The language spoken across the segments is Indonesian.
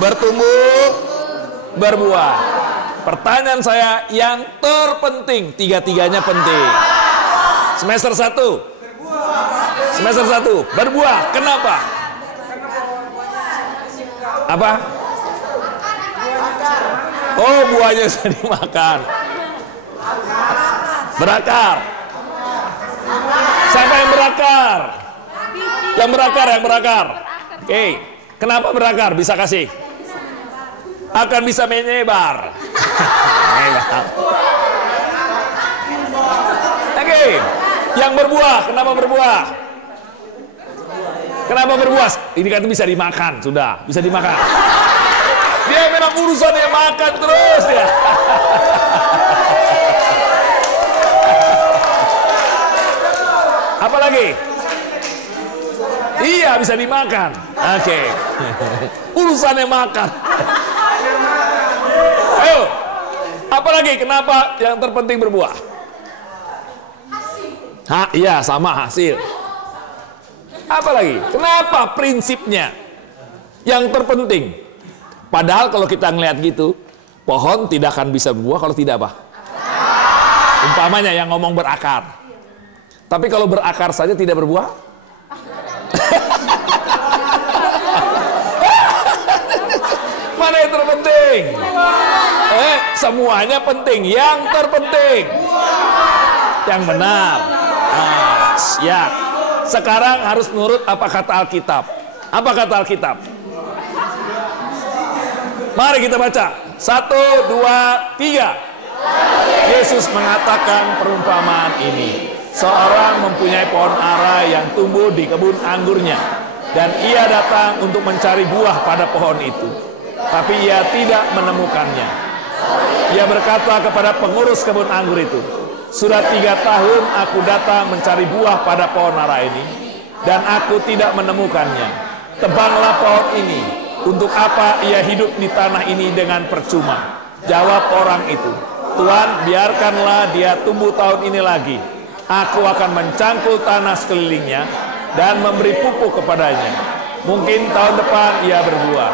bertumbuh, berbuah. Pertanyaan saya yang terpenting, tiga-tiganya penting. Semester 1. Semester 1, berbuah. Kenapa? Apa? Oh, buahnya bisa dimakan. Berakar. Siapa yang berakar? Yang berakar. Oke, kenapa berakar? Bisa kasih? Akan bisa menyebar. Oke, yang berbuah, kenapa berbuah? Kenapa berbuah? Ini kan bisa dimakan, sudah, bisa dimakan. Dia memang urusannya makan terus ya. Apa lagi? Iya, bisa dimakan. Oke. Urusannya makan. Ayo. Apa lagi? Kenapa yang terpenting berbuah? Iya, sama hasil. Apa lagi? Kenapa prinsipnya yang terpenting? Padahal kalau kita ngelihat gitu, pohon tidak akan bisa berbuah kalau tidak apa? Umpamanya yang ngomong berakar. Tapi kalau berakar saja tidak berbuah? Mana yang terpenting? Semuanya penting. Yang terpenting yang benar. Ya. Sekarang harus nurut apa kata Alkitab. Apa kata Alkitab? Mari kita baca. 1, 2, 3. Yesus mengatakan perumpamaan ini. Seorang mempunyai pohon ara yang tumbuh di kebun anggurnya, dan ia datang untuk mencari buah pada pohon itu, tapi ia tidak menemukannya. Ia berkata kepada pengurus kebun anggur itu, "Sudah 3 tahun aku datang mencari buah pada pohon ara ini, dan aku tidak menemukannya. Tebanglah pohon ini. Untuk apa ia hidup di tanah ini dengan percuma?" Jawab orang itu, "Tuan, biarkanlah dia tumbuh tahun ini lagi. Aku akan mencangkul tanah sekelilingnya dan memberi pupuk kepadanya. Mungkin tahun depan ia berbuah."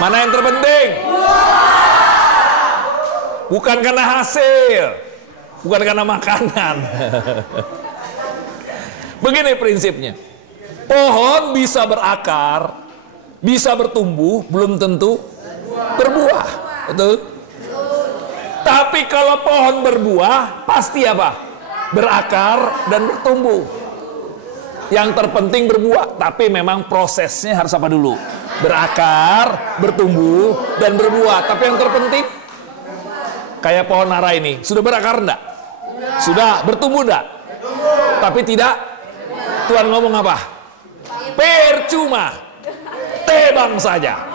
Mana yang terpenting? Bukan karena hasil, bukan karena makanan. Begini prinsipnya. Pohon bisa berakar, bisa bertumbuh, belum tentu berbuah. Betul? Tapi kalau pohon berbuah, pasti apa? Berakar dan bertumbuh. Yang terpenting berbuah, tapi memang prosesnya harus apa dulu? Berakar, bertumbuh, dan berbuah. Tapi yang terpenting, kayak pohon ara ini, sudah berakar enggak? Sudah bertumbuh enggak? Tapi tidak, Tuhan ngomong apa? Percuma, tebang saja.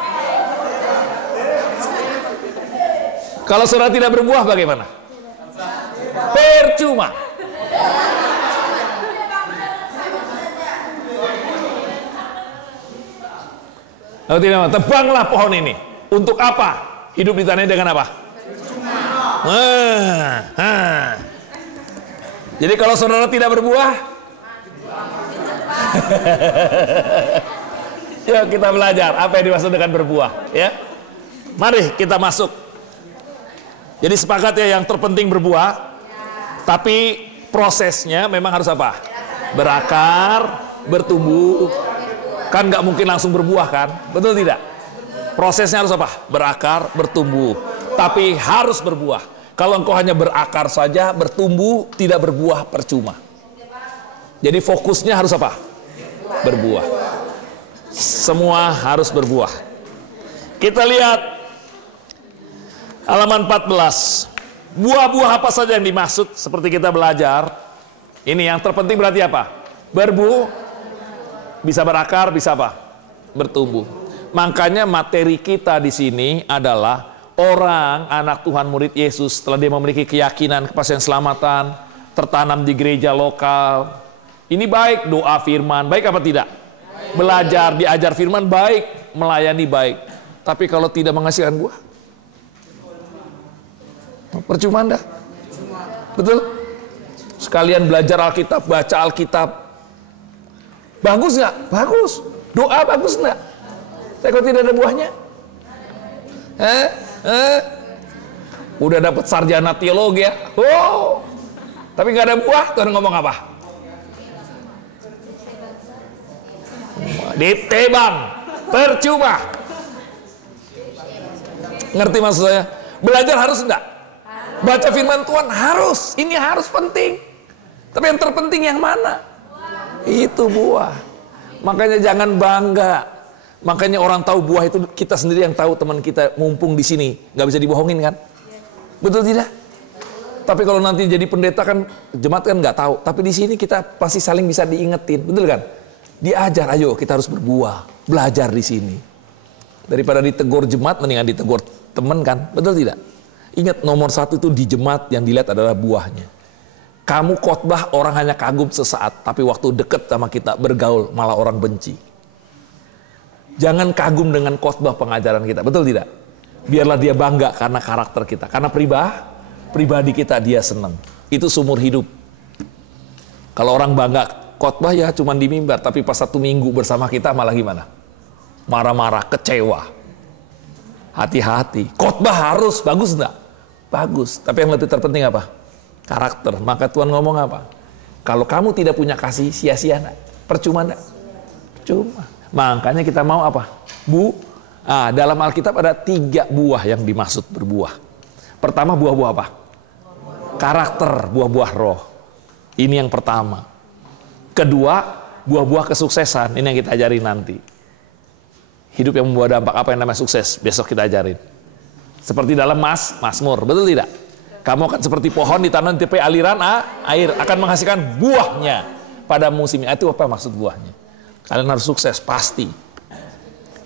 Kalau saudara tidak berbuah bagaimana? Percuma. Kalau tidak, tebanglah pohon ini. Untuk apa? Hidup di tanah dengan apa? Jadi kalau saudara tidak berbuah, yuk kita belajar apa yang dimaksud dengan berbuah, ya. Mari kita masuk. Jadi sepakat ya, yang terpenting berbuah, tapi prosesnya memang harus apa? Berakar, bertumbuh. Kan nggak mungkin langsung berbuah kan? Betul tidak? Prosesnya harus apa? Berakar, bertumbuh. Tapi harus berbuah. Kalau engkau hanya berakar saja, bertumbuh, tidak berbuah, percuma. Jadi fokusnya harus apa? Berbuah. Semua harus berbuah. Kita lihat halaman 14. Buah-buah apa saja yang dimaksud seperti kita belajar. Ini yang terpenting berarti apa? Berbuah, bisa berakar, bisa apa? Bertumbuh. Makanya materi kita di sini adalah orang, anak Tuhan, murid Yesus, setelah dia memiliki keyakinan kepastian selamatan, tertanam di gereja lokal. Ini baik, doa firman, baik apa tidak? Belajar, diajar firman, baik, melayani baik. Tapi kalau tidak menghasilkan buah, percuma enggak? Betul? Sekalian belajar Alkitab, baca Alkitab. Bagus nggak? Bagus. Doa bagus nggak? Tapi kalau tidak ada buahnya, udah dapat sarjana teologi ya, tapi nggak ada buah, Tuhan ngomong apa? Ditebang, percuma. Ngerti maksud saya? Belajar harus enggak? Baca firman Tuhan harus, ini harus penting. Tapi yang terpenting yang mana? Itu buah. Makanya jangan bangga. Makanya orang tahu buah itu kita sendiri yang tahu, teman kita mumpung di sini, nggak bisa dibohongin kan? Betul tidak? Tapi kalau nanti jadi pendeta kan, jemaat kan nggak tahu. Tapi di sini kita pasti saling bisa diingetin, betul kan? Diajar, ayo kita harus berbuah, belajar di sini. Daripada ditegur jemaat, mendingan ditegur teman kan, betul tidak? Ingat nomor satu itu di jemaat yang dilihat adalah buahnya. Kamu khotbah orang hanya kagum sesaat, tapi waktu deket sama kita bergaul malah orang benci. Jangan kagum dengan khotbah pengajaran kita, betul tidak? Biarlah dia bangga karena karakter kita, karena pribadi kita dia senang. Itu seumur hidup. Kalau orang bangga khotbah ya cuma di mimbar, tapi pas 1 minggu bersama kita malah gimana? Marah-marah, kecewa. Hati-hati. Khotbah harus bagus enggak? Bagus. Tapi yang lebih terpenting apa? Karakter. Maka Tuhan ngomong apa? Kalau kamu tidak punya kasih, sia-sia enggak? Percuma enggak? Percuma. Makanya kita mau apa? Dalam Alkitab ada 3 buah yang dimaksud berbuah. Pertama, buah-buah apa? Karakter, buah-buah roh. Ini yang pertama. Kedua, buah-buah kesuksesan. Ini yang kita ajari nanti. Hidup yang membawa dampak apa yang namanya sukses, besok kita ajarin. Seperti dalam Mazmur, betul tidak? Kamu akan seperti pohon ditanam di tepi aliran air, akan menghasilkan buahnya pada musimnya. Itu apa maksud buahnya? Kalian harus sukses, pasti.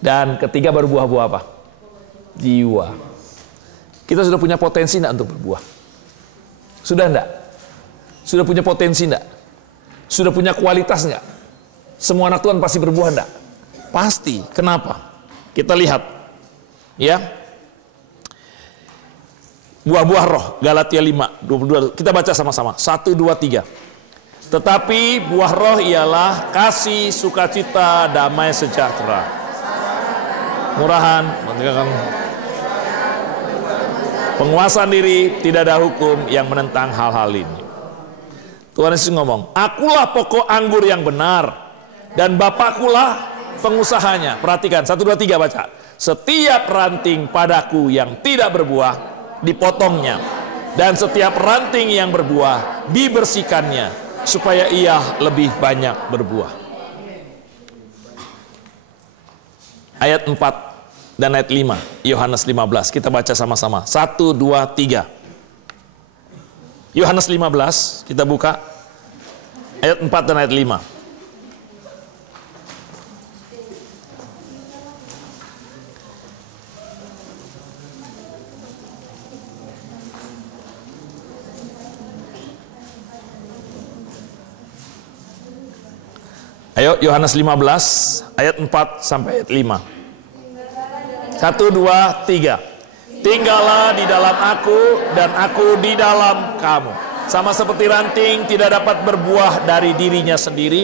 Dan ketiga baru buah-buah apa? Jiwa. Kita sudah punya potensi enggak untuk berbuah? Sudah enggak? Sudah punya potensi enggak? Sudah punya kualitas enggak? Semua anak Tuhan pasti berbuah enggak? Pasti. Kenapa? Kita lihat. Ya. Buah-buah roh, Galatia 5:22. Kita baca sama-sama. 1, 2, 3. Tetapi buah roh ialah kasih, sukacita, damai sejahtera, murahan, penguasaan diri, tidak ada hukum yang menentang hal-hal ini. Tuhan Yesus ngomong, akulah pokok anggur yang benar, dan Bapakkulah pengusahanya. Perhatikan, 1, 2, 3 baca. Setiap ranting padaku yang tidak berbuah, dipotongnya. Dan setiap ranting yang berbuah, dibersihkannya, supaya ia lebih banyak berbuah. Ayat 4 dan ayat 5, Yohanes 15. Kita baca sama-sama. 1, 2, 3. Yohanes 15, kita buka. Ayat 4 dan ayat 5. Ayo, Yohanes 15 ayat 4 sampai ayat 5. 1, 2, 3. Tinggallah di dalam aku dan aku di dalam kamu. Sama seperti ranting tidak dapat berbuah dari dirinya sendiri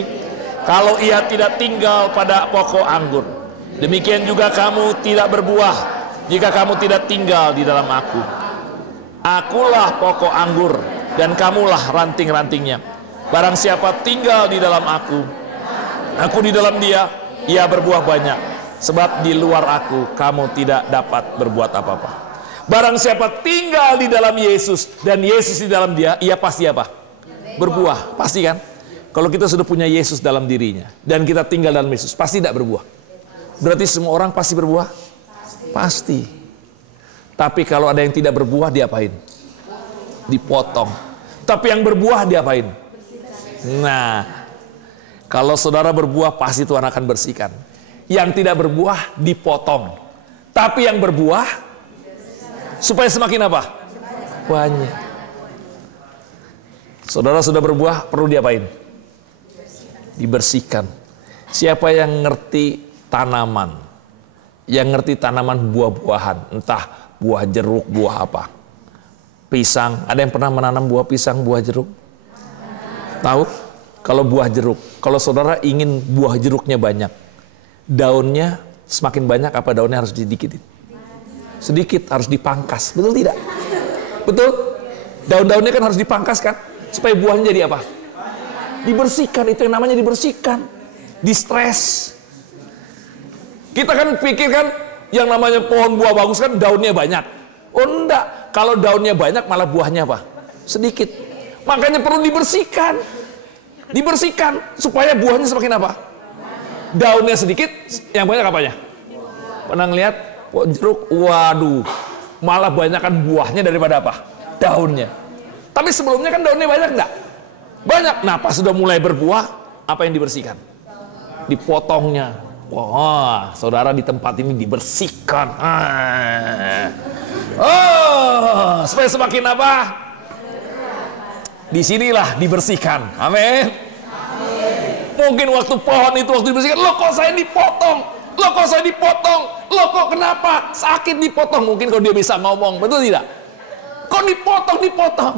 kalau ia tidak tinggal pada pokok anggur. Demikian juga kamu tidak berbuah jika kamu tidak tinggal di dalam aku. Akulah pokok anggur dan kamulah ranting-rantingnya. Barang siapa tinggal di dalam aku di dalam dia, ia berbuah banyak. Sebab di luar aku, kamu tidak dapat berbuat apa-apa. Barang siapa tinggal di dalam Yesus, dan Yesus di dalam dia, ia pasti apa? Berbuah. Pasti kan? Kalau kita sudah punya Yesus dalam dirinya, dan kita tinggal dalam Yesus, pasti tidak berbuah. Berarti semua orang pasti berbuah? Pasti. Tapi kalau ada yang tidak berbuah, diapain? Dipotong. Tapi yang berbuah, diapain? Nah, kalau saudara berbuah, pasti Tuhan akan bersihkan. Yang tidak berbuah, dipotong. Tapi yang berbuah, supaya semakin apa? Banyak. Saudara sudah berbuah, perlu diapain? Dibersihkan. Siapa yang ngerti tanaman? Yang ngerti tanaman buah-buahan. Entah buah jeruk, buah apa. Pisang. Ada yang pernah menanam buah pisang, buah jeruk? Tahu? Kalau buah jeruk, kalau saudara ingin buah jeruknya banyak, daunnya semakin banyak apa daunnya harus didikitin? Sedikit, harus dipangkas. Betul tidak? Betul? Daun-daunnya kan harus dipangkas kan? Supaya buahnya jadi apa? Dibersihkan, itu yang namanya dibersihkan. Distres. Kita kan pikirkan yang namanya pohon buah bagus kan daunnya banyak. Oh enggak, kalau daunnya banyak malah buahnya apa? Sedikit. Makanya perlu dibersihkan. Dibersihkan supaya buahnya semakin apa? Daunnya sedikit, yang banyak apanya? Pernah ngeliat pohon jeruk? Waduh, malah banyakkan buahnya daripada apa? Daunnya. Tapi sebelumnya kan daunnya banyak enggak? Banyak. Nah, pas sudah mulai berbuah, apa yang dibersihkan? Dipotongnya. Wah, saudara, di tempat ini dibersihkan. Oh, supaya semakin apa? Disinilah dibersihkan. Amin. Mungkin waktu pohon itu waktu dibersihkan, loh kok saya dipotong? Loh kok saya dipotong? Loh kok kenapa? Sakit dipotong. Mungkin kalau dia bisa ngomong, betul tidak? Kok dipotong?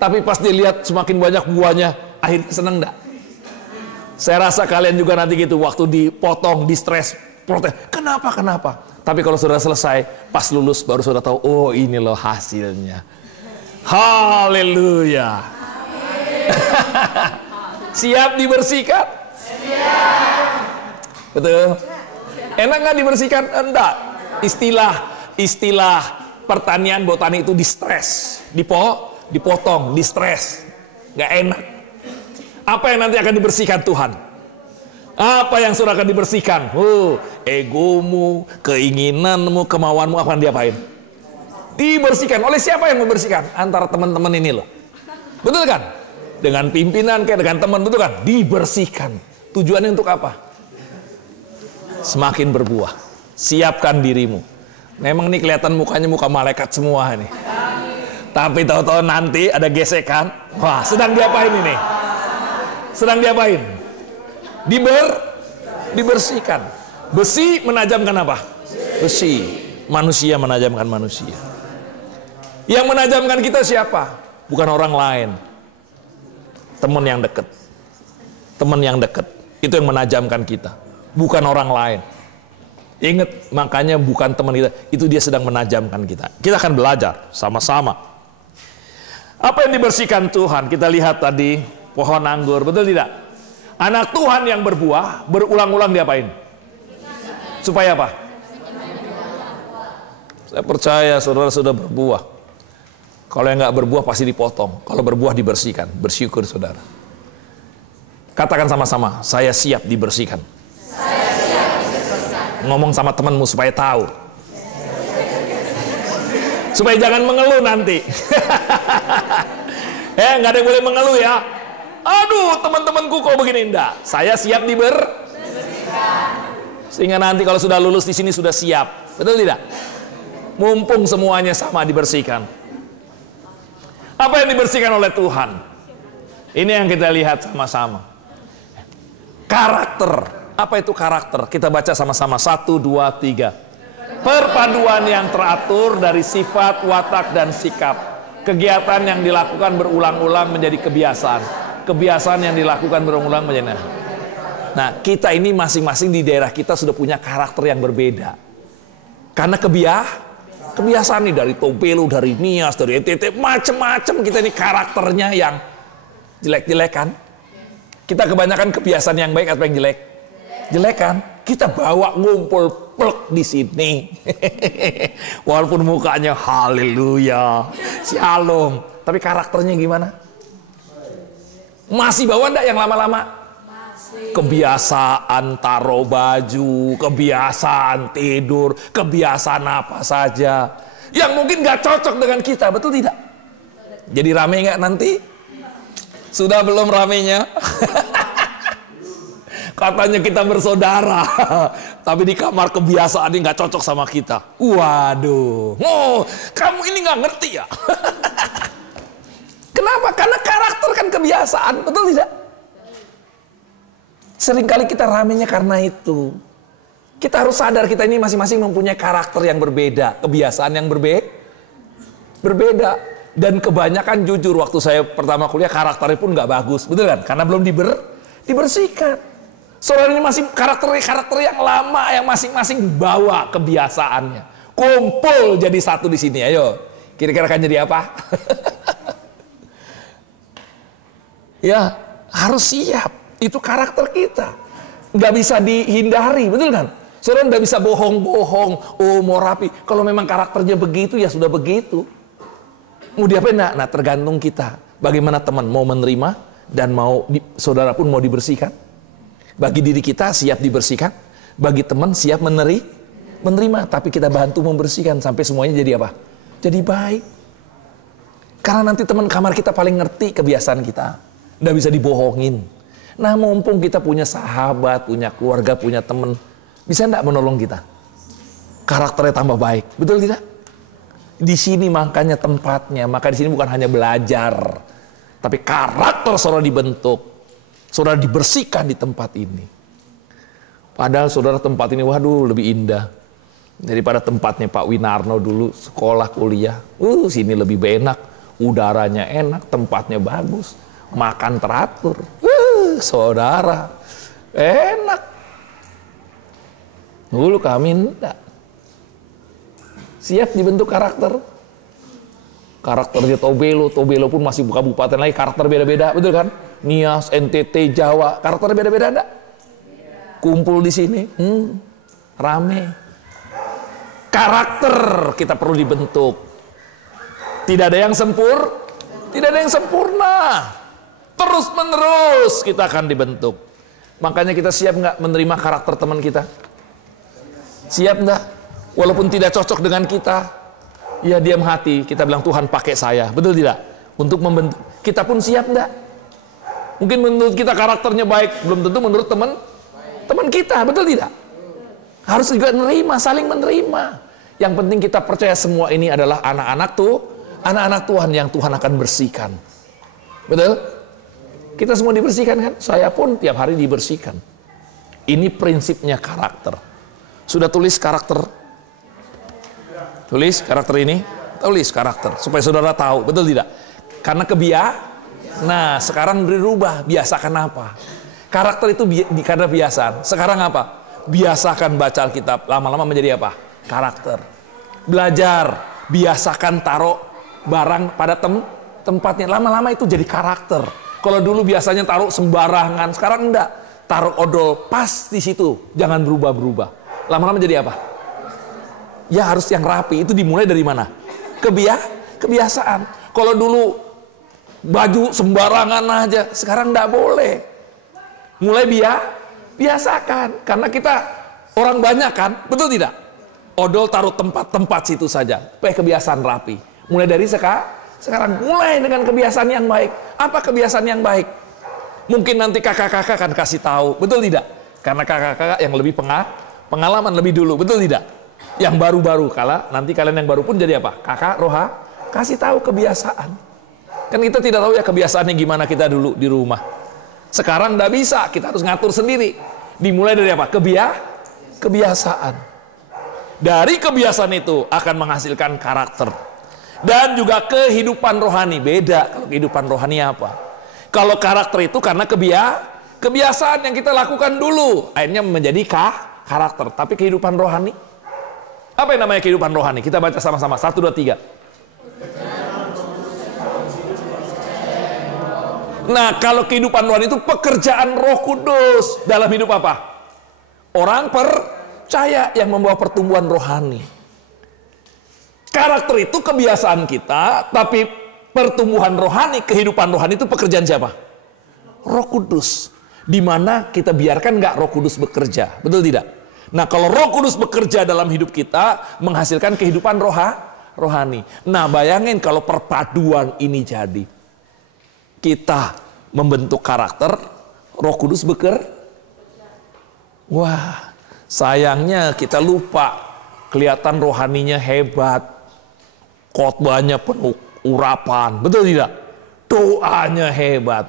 Tapi pas dia lihat semakin banyak buahnya, akhirnya senang enggak? Saya rasa kalian juga nanti gitu, waktu dipotong, distres, protes. Kenapa? Tapi kalau sudah selesai, pas lulus baru sudah tahu, oh ini loh hasilnya. Haleluya. Siap dibersihkan? Siap. Betul? Enak nggak dibersihkan? Enggak. Istilah pertanian botani itu distres, dipotong, distres, nggak enak. Apa yang nanti akan dibersihkan Tuhan? Apa yang sudah akan dibersihkan? Egomu, keinginanmu, kemauanmu akan diapain? Dibersihkan. Oleh siapa yang membersihkan? Antara teman-teman ini loh. Betul kan? Dengan pimpinan kayak dengan teman, betul kan? Dibersihkan. Tujuannya untuk apa? Semakin berbuah. Siapkan dirimu. Memang nih kelihatan mukanya muka malaikat semua nih. Tapi tahu-tahu nanti ada gesekan. Wah, sedang diapain ini? Sedang diapain? Dibersihkan. Besi menajamkan apa? Besi. Manusia menajamkan manusia. Yang menajamkan kita siapa? Bukan orang lain. Teman yang dekat. Teman yang dekat. Itu yang menajamkan kita. Bukan orang lain. Ingat, makanya bukan teman kita. Itu dia sedang menajamkan kita. Kita akan belajar sama-sama. Apa yang dibersihkan Tuhan? Kita lihat tadi pohon anggur, betul tidak? Anak Tuhan yang berbuah, berulang-ulang diapain? Supaya apa? Saya percaya saudara sudah berbuah. Kalau yang nggak berbuah pasti dipotong. Kalau berbuah dibersihkan. Bersyukur saudara. Katakan sama-sama, saya siap dibersihkan. Saya siap dibersihkan. Ngomong sama temanmu supaya tahu. Supaya jangan mengeluh nanti. Nggak ada yang boleh mengeluh ya. Aduh, teman-temanku kok begini, enggak. Saya siap dibersihkan. Sehingga nanti kalau sudah lulus di sini sudah siap. Betul tidak? Mumpung semuanya sama dibersihkan. Apa yang dibersihkan oleh Tuhan? Ini yang kita lihat sama-sama. Karakter. Apa itu karakter? Kita baca sama-sama. 1, 2, 3. Perpaduan yang teratur dari sifat, watak, dan sikap. Kegiatan yang dilakukan berulang-ulang menjadi kebiasaan. Kebiasaan yang dilakukan berulang-ulang menjadi. Nah, kita ini masing-masing di daerah kita sudah punya karakter yang berbeda. Karena kebiasaan nih dari Tobelo, dari Nias, dari NTT, macam-macam kita ini karakternya yang jelek-jelek kan. Kita kebanyakan kebiasaan yang baik atau yang jelek? Jelek kan? Kita bawa ngumpul plek di sini. Walaupun mukanya haleluya, shalom, tapi karakternya gimana? Masih bawa enggak yang lama-lama? Kebiasaan taruh baju, kebiasaan tidur, kebiasaan apa saja yang mungkin gak cocok dengan kita, betul tidak? Jadi rame nggak nanti? Sudah belum ramenya? Katanya kita bersaudara, tapi di kamar kebiasaan ini nggak cocok sama kita. Waduh, kamu ini nggak ngerti ya? Kenapa? Karena karakter kan kebiasaan, betul tidak? Seringkali kita ramenya karena itu. Kita harus sadar kita ini masing-masing mempunyai karakter yang berbeda, kebiasaan yang berbeda. Dan kebanyakan jujur waktu saya pertama kuliah karakternya pun nggak bagus, betul kan? Karena belum dibersihkan. Saudara ini masih karakter yang lama yang masing-masing bawa kebiasaannya. Kumpul jadi satu di sini. Ayo, kira-kira akan jadi apa? Ya, harus siap. Itu karakter kita. Nggak bisa dihindari, betul kan? Saudara nggak bisa bohong-bohong. Oh, mau rapi. Kalau memang karakternya begitu, ya sudah begitu. Mau diapain? Nah, tergantung kita. Bagaimana teman mau menerima dan saudara pun mau dibersihkan. Bagi diri kita siap dibersihkan, bagi teman siap menerima, tapi kita bantu membersihkan sampai semuanya jadi apa? Jadi baik. Karena nanti teman kamar kita paling ngerti kebiasaan kita, nggak bisa dibohongin. Nah, mumpung kita punya sahabat, punya keluarga, punya teman, bisa nggak menolong kita? Karakternya tambah baik, betul tidak? Di sini makanya tempatnya, maka di sini bukan hanya belajar, tapi karakter saudara dibentuk. Saudara dibersihkan di tempat ini. Padahal saudara tempat ini, waduh, lebih indah daripada tempatnya Pak Winarno dulu sekolah kuliah. Sini lebih enak, udaranya enak, tempatnya bagus, makan teratur. Saudara, enak. Dulu kami enggak. Siap dibentuk karakter. Karakternya Tobelo pun masih kabupaten lagi, karakter beda-beda, betul kan? Nias, NTT, Jawa, karakter beda-beda enggak? Kumpul di sini, rame. Karakter kita perlu dibentuk. Tidak ada yang sempurna. Terus menerus kita akan dibentuk. Makanya kita siap nggak menerima karakter teman kita? Siap nggak? Walaupun tidak cocok dengan kita, ya diam hati. Kita bilang Tuhan pakai saya, betul tidak? Untuk membentuk. Kita pun siap nggak? Mungkin menurut kita karakternya baik, belum tentu menurut teman kita, betul tidak? Harus juga menerima, saling menerima. Yang penting kita percaya semua ini adalah anak-anak Tuhan yang Tuhan akan bersihkan. Betul? Kita semua dibersihkan kan? Saya pun tiap hari dibersihkan. Ini prinsipnya karakter. Sudah tulis karakter? Tulis karakter ini? Tulis karakter, supaya saudara tahu, betul tidak? Karena Nah, sekarang dirubah, biasakan apa? Karakter itu karena kebiasaan. Sekarang apa? Biasakan baca Alkitab, lama-lama menjadi apa? Karakter. Belajar, biasakan taruh barang pada tempatnya. Lama-lama itu jadi karakter. Kalau dulu biasanya taruh sembarangan, sekarang enggak. Taruh odol pas di situ, jangan berubah-berubah. Lama-lama jadi apa? Ya harus yang rapi. Itu dimulai dari mana? Kebiasaan. Kalau dulu baju sembarangan aja, sekarang enggak boleh. Mulai biasakan, karena kita orang banyak kan, betul tidak? Odol taruh tempat situ saja, supaya kebiasaan rapi. Mulai dari sekarang, mulai dengan kebiasaan yang baik. Apa kebiasaan yang baik? Mungkin nanti kakak-kakak akan kasih tahu, betul tidak? Karena kakak-kakak yang lebih pengalaman lebih dulu, betul tidak? Yang baru-baru, nanti kalian yang baru pun jadi apa? Kakak Roha, kasih tahu kebiasaan. Kan kita tidak tahu ya kebiasaannya gimana kita dulu di rumah. Sekarang nggak bisa, kita harus ngatur sendiri. Dimulai dari apa? Kebiasaan. Dari kebiasaan itu akan menghasilkan karakter. Dan juga kehidupan rohani. Beda kalau kehidupan rohani apa? Kalau karakter itu karena kebiasaan yang kita lakukan dulu. Akhirnya menjadi karakter. Tapi kehidupan rohani? Apa yang namanya kehidupan rohani? Kita baca sama-sama. 1, 2, 3. Nah, kalau kehidupan rohani itu pekerjaan Roh Kudus dalam hidup apa? Orang percaya yang membawa pertumbuhan rohani. Karakter itu kebiasaan kita, tapi pertumbuhan rohani, kehidupan rohani itu pekerjaan siapa? Roh Kudus. Di mana kita biarkan nggak Roh Kudus bekerja, betul tidak? Nah, kalau Roh Kudus bekerja dalam hidup kita, menghasilkan kehidupan rohani. Nah, bayangin kalau perpaduan ini jadi. Kita membentuk karakter, Roh Kudus Wah, sayangnya kita lupa. Kelihatan rohaninya hebat, khotbahnya penuh urapan, betul tidak? Doanya hebat,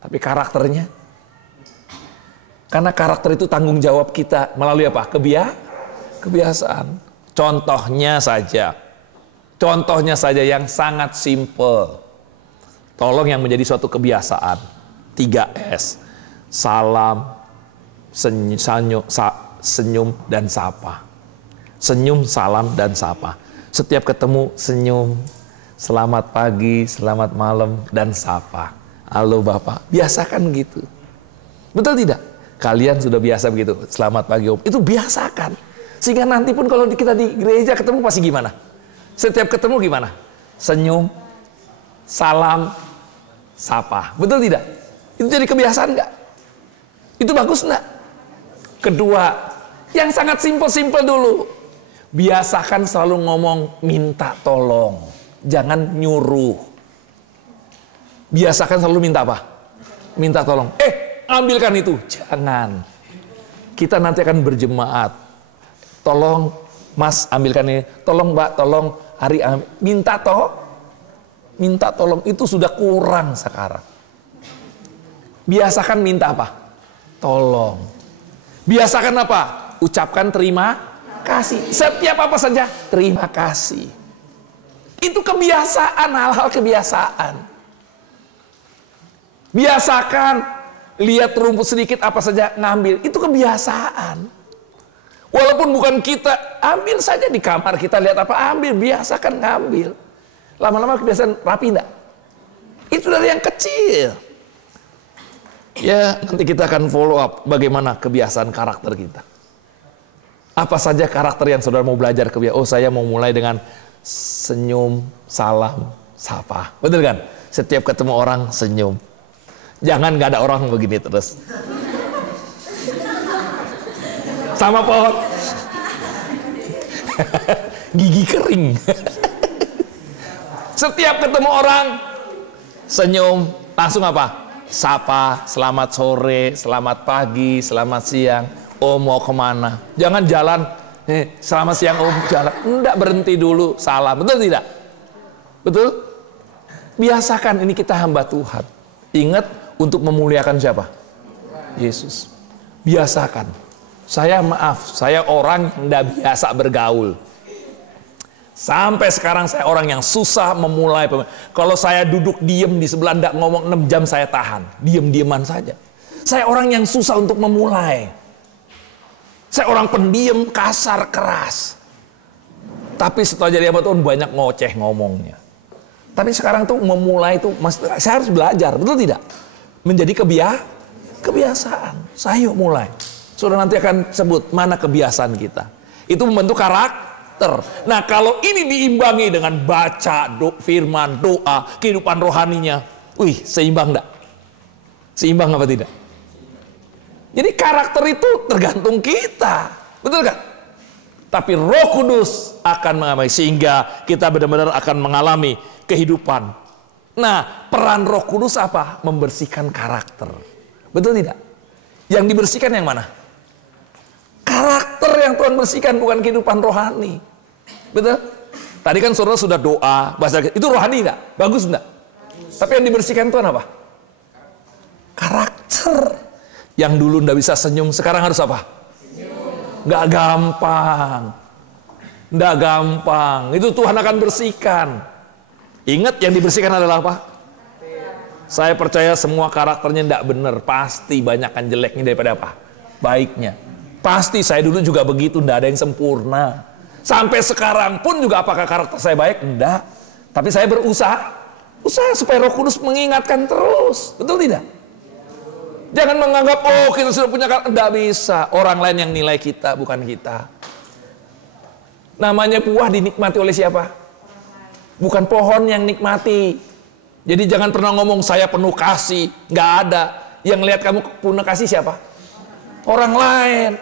tapi karakternya? Karena karakter itu tanggung jawab kita melalui apa? Kebiasaan. Contohnya saja yang sangat simple. Tolong yang menjadi suatu kebiasaan. 3S. Salam, senyum dan sapa. Senyum, salam, dan sapa. Setiap ketemu senyum, selamat pagi, selamat malam, dan sapa. Halo Bapak, biasakan gitu. Betul tidak? Kalian sudah biasa begitu, selamat pagi Om. Itu biasakan. Sehingga nanti pun kalau kita di gereja ketemu pasti gimana? Setiap ketemu gimana? Senyum, salam, sapa. Betul tidak? Itu jadi kebiasaan nggak? Itu bagus nggak? Kedua, yang sangat simpel-simpel dulu. Biasakan selalu ngomong minta tolong. Jangan nyuruh. Biasakan selalu minta apa? Minta tolong. Ambilkan itu. Jangan. Kita nanti akan berjemaat. Tolong Mas ambilkan ini. Tolong Mbak, tolong Ari. Minta tolong. Itu sudah kurang sekarang. Biasakan minta apa? Tolong. Biasakan apa? Ucapkan terima kasih. Setiap apa saja terima kasih. Itu kebiasaan, hal-hal kebiasaan. Biasakan lihat rumput sedikit apa saja ngambil. Itu kebiasaan. Walaupun bukan kita, ambil saja di kamar kita lihat apa ambil. Biasakan ngambil. Lama-lama kebiasaan rapi enggak? Itu dari yang kecil. Ya, nanti kita akan follow up bagaimana kebiasaan karakter kita. Apa saja karakter yang saudara mau belajar kebiasaan? Oh, saya mau mulai dengan senyum, salam, sapa. Betul kan? Setiap ketemu orang senyum. Jangan nggak ada orang begini terus. Sama pohon. Gigi kering. Setiap ketemu orang senyum, langsung apa? Sapa, selamat sore, selamat pagi, selamat siang. Om mau kemana? Jangan jalan. Selamat siang Om, jalan. Enggak, berhenti dulu, salam. Betul tidak? Betul? Biasakan, ini kita hamba Tuhan. Ingat untuk memuliakan siapa? Yesus. Biasakan. Saya maaf, saya orang yang tidak biasa bergaul. Sampai sekarang saya orang yang susah memulai. Kalau saya duduk diem di sebelah, tidak ngomong 6 jam saya tahan. Diem-dieman saja. Saya orang yang susah untuk memulai. Saya orang pendiam, kasar, keras. Tapi setelah jadi hamba Tuhan banyak ngoceh ngomongnya. Tapi sekarang tuh memulai tuh, saya harus belajar, betul tidak? Menjadi kebiasaan. Saya yuk mulai. Saudara nanti akan sebut mana kebiasaan kita. Itu membentuk karakter. Nah, kalau ini diimbangi dengan baca firman, doa, kehidupan rohaninya, seimbang enggak? Seimbang apa tidak? Jadi karakter itu tergantung kita. Betul kan? Tapi Roh Kudus akan mengalami, sehingga kita benar-benar akan mengalami kehidupan. Nah, peran Roh Kudus apa? Membersihkan karakter. Betul tidak? Yang dibersihkan yang mana? Karakter yang Tuhan bersihkan, bukan kehidupan rohani. Betul? Tadi kan saudara sudah doa, bahasa itu rohani enggak? Bagus enggak? Tapi yang dibersihkan Tuhan apa? Karakter. Yang dulu enggak bisa senyum, sekarang harus apa? Enggak gampang. Enggak gampang. Itu Tuhan akan bersihkan. Ingat, yang dibersihkan adalah apa? Saya percaya semua karakternya tidak benar. Pasti banyakkan jeleknya daripada apa? Baiknya. Pasti saya dulu juga begitu, tidak ada yang sempurna. Sampai sekarang pun juga apakah karakter saya baik? Enggak. Tapi saya berusaha. Usaha supaya Roh Kudus mengingatkan terus. Betul tidak? Jangan menganggap, oh kita sudah punya karakter. Tidak bisa. Orang lain yang nilai kita, bukan kita. Namanya buah dinikmati oleh siapa? Bukan pohon yang nikmati. Jadi jangan pernah ngomong saya penuh kasih. Nggak ada. Yang lihat kamu penuh kasih siapa? Orang lain.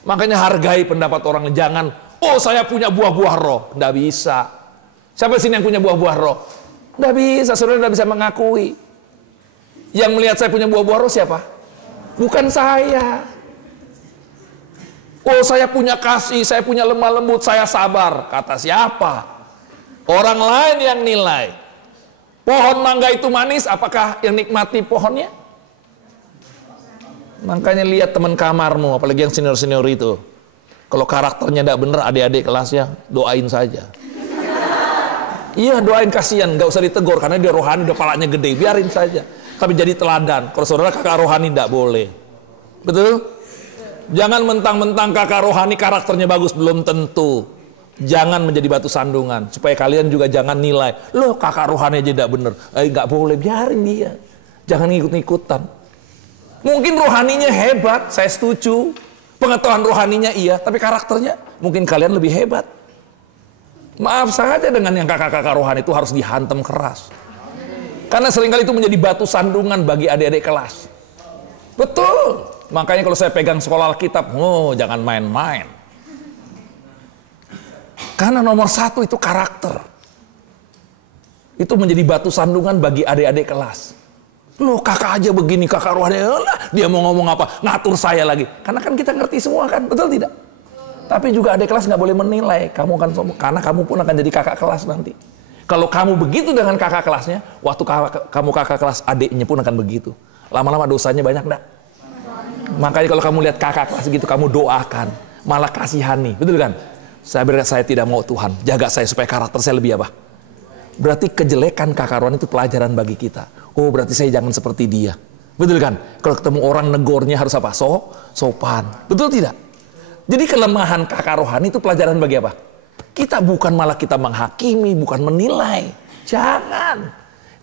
Makanya hargai pendapat orang lain. Jangan, oh saya punya buah-buah roh. Nggak bisa. Siapa sini yang punya buah-buah roh? Nggak bisa. Saudara nggak bisa mengakui. Yang melihat saya punya buah-buah roh siapa? Bukan saya. Oh saya punya kasih, saya punya lemah lembut, saya sabar. Kata siapa? Orang lain yang nilai. Pohon mangga itu manis, apakah yang nikmati pohonnya? Makanya lihat teman kamarmu, apalagi yang senior-senior itu. Kalau karakternya tidak benar, adik-adik kelasnya, doain saja. Iya, doain, kasihan, nggak usah ditegur karena dia rohani, udah palanya gede, biarin saja. Tapi jadi teladan. Kalau saudara kakak rohani tidak boleh. Betul? Jangan mentang-mentang kakak rohani karakternya bagus, belum tentu. Jangan menjadi batu sandungan, supaya kalian juga jangan nilai, loh kakak rohani aja tidak bener. Nggak boleh, biarin dia. Jangan ngikut-ngikutan. Mungkin rohaninya hebat, saya setuju. Pengetahuan rohaninya iya, tapi karakternya mungkin kalian lebih hebat. Maaf saja dengan yang kakak-kakak rohani itu harus dihantam keras. Karena seringkali itu menjadi batu sandungan bagi adik-adik kelas. Betul. Makanya kalau saya pegang sekolah Alkitab, oh jangan main-main. Karena nomor satu itu karakter. Itu menjadi batu sandungan bagi adik-adik kelas. Loh kakak aja begini, kakak rohani, dia mau ngomong apa, ngatur saya lagi. Karena kan kita ngerti semua kan, betul tidak? Tapi juga adik kelas nggak boleh menilai, karena kamu pun akan jadi kakak kelas nanti. Kalau kamu begitu dengan kakak kelasnya, waktu kamu kakak kelas, adiknya pun akan begitu. Lama-lama dosanya banyak enggak? Makanya kalau kamu lihat kakak kelas gitu, kamu doakan, malah kasihani, betul kan? Saya tidak mau Tuhan, jaga saya supaya karakter saya lebih apa? Berarti kejelekan kakak rohani itu pelajaran bagi kita. Oh berarti saya jangan seperti dia. Betul kan? Kalau ketemu orang negornya harus apa? Sopan. Betul tidak? Jadi kelemahan kakak rohani itu pelajaran bagi apa? Kita bukan malah kita menghakimi, bukan menilai. Jangan.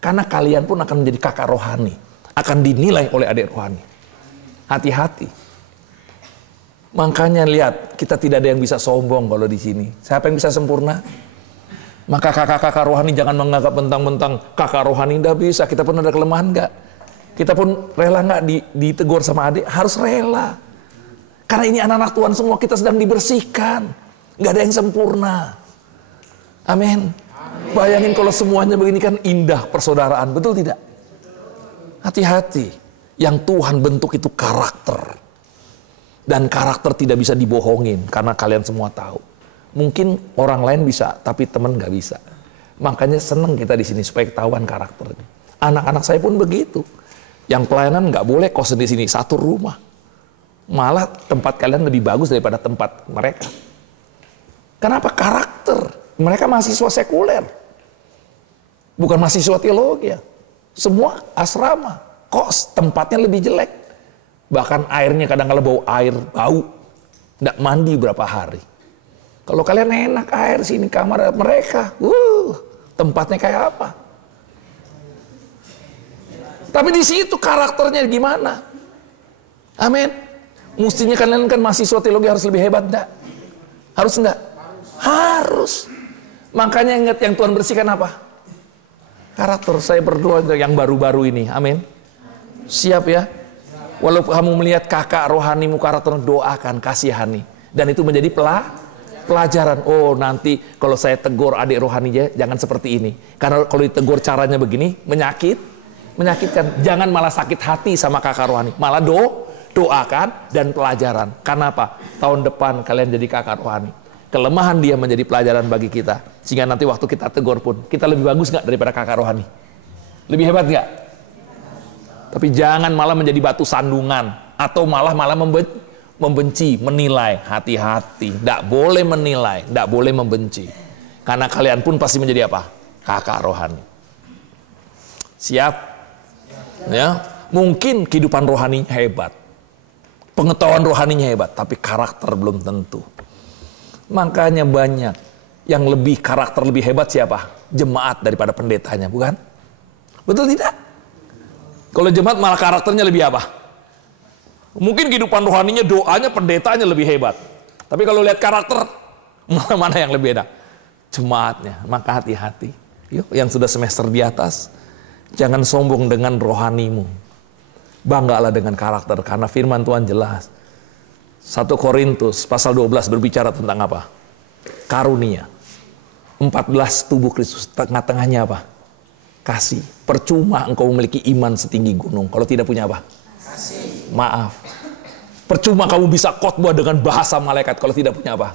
Karena kalian pun akan menjadi kakak rohani. Akan dinilai oleh adik rohani. Hati-hati. Makanya lihat, kita tidak ada yang bisa sombong kalau di sini. Siapa yang bisa sempurna? Maka kakak-kakak rohani jangan menganggap mentang-mentang kakak rohani tidak bisa. Kita pun ada kelemahan nggak? Kita pun rela nggak ditegur sama adik? Harus rela. Karena ini anak-anak Tuhan semua, kita sedang dibersihkan. Nggak ada yang sempurna. Amin. Bayangin kalau semuanya begini kan indah persaudaraan. Betul tidak? Hati-hati. Yang Tuhan bentuk itu karakter. Dan karakter tidak bisa dibohongin. Karena kalian semua tahu. Mungkin orang lain bisa, tapi teman nggak bisa. Makanya senang kita di sini supaya ketahuan karakternya. Anak-anak saya pun begitu. Yang pelayanan nggak boleh kos di sini satu rumah. Malah tempat kalian lebih bagus daripada tempat mereka. Kenapa? Karakter. Mereka mahasiswa sekuler, bukan mahasiswa teologi. Semua asrama, kos tempatnya lebih jelek. Bahkan airnya kadang-kadang bau, nggak mandi berapa hari. Kalau kalian enak air sini kamar mereka, tempatnya kayak apa? Tapi di situ karakternya gimana? Amin. Mestinya kalian kan mahasiswa teologi harus lebih hebat, enggak? Harus enggak? Harus. Makanya ingat yang Tuhan bersihkan apa? Karakter. Saya berdoa untuk yang baru-baru ini. Amin. Siap ya? Walaupun kamu melihat kakak rohanimu karakter, doakan, kasihani. Dan itu menjadi pelajaran. Oh nanti kalau saya tegur adik rohaninya jangan seperti ini. Karena kalau ditegur caranya begini menyakitkan. Jangan malah sakit hati sama kakak rohani. Malah doakan dan pelajaran. Karena apa? Tahun depan kalian jadi kakak rohani. Kelemahan dia menjadi pelajaran bagi kita. Sehingga nanti waktu kita tegur pun kita lebih bagus nggak daripada kakak rohani? Lebih hebat nggak? Tapi jangan malah menjadi batu sandungan atau malah membenci, menilai. Hati-hati, tidak boleh menilai, tidak boleh membenci. Karena kalian pun pasti menjadi apa? Kakak rohani. Siap? Ya, mungkin kehidupan rohaninya hebat, pengetahuan rohaninya hebat, tapi karakter belum tentu. Makanya banyak yang lebih karakter lebih hebat siapa? Jemaat daripada pendetanya, bukan? Betul tidak? Kalau jemaat malah karakternya lebih apa? Mungkin kehidupan rohaninya, doanya, pendetanya lebih hebat. Tapi kalau lihat karakter, mana yang lebih enak? Jemaatnya. Maka hati-hati. Yuk, yang sudah semester di atas, jangan sombong dengan rohanimu. Banggalah dengan karakter, karena firman Tuhan jelas. 1 Korintus pasal 12 berbicara tentang apa? Karunia. 14 tubuh Kristus, tengah-tengahnya apa? Kasih. Percuma engkau memiliki iman setinggi gunung kalau tidak punya apa? Kasih. Maaf. Percuma kamu bisa khotbah dengan bahasa malaikat kalau tidak punya apa?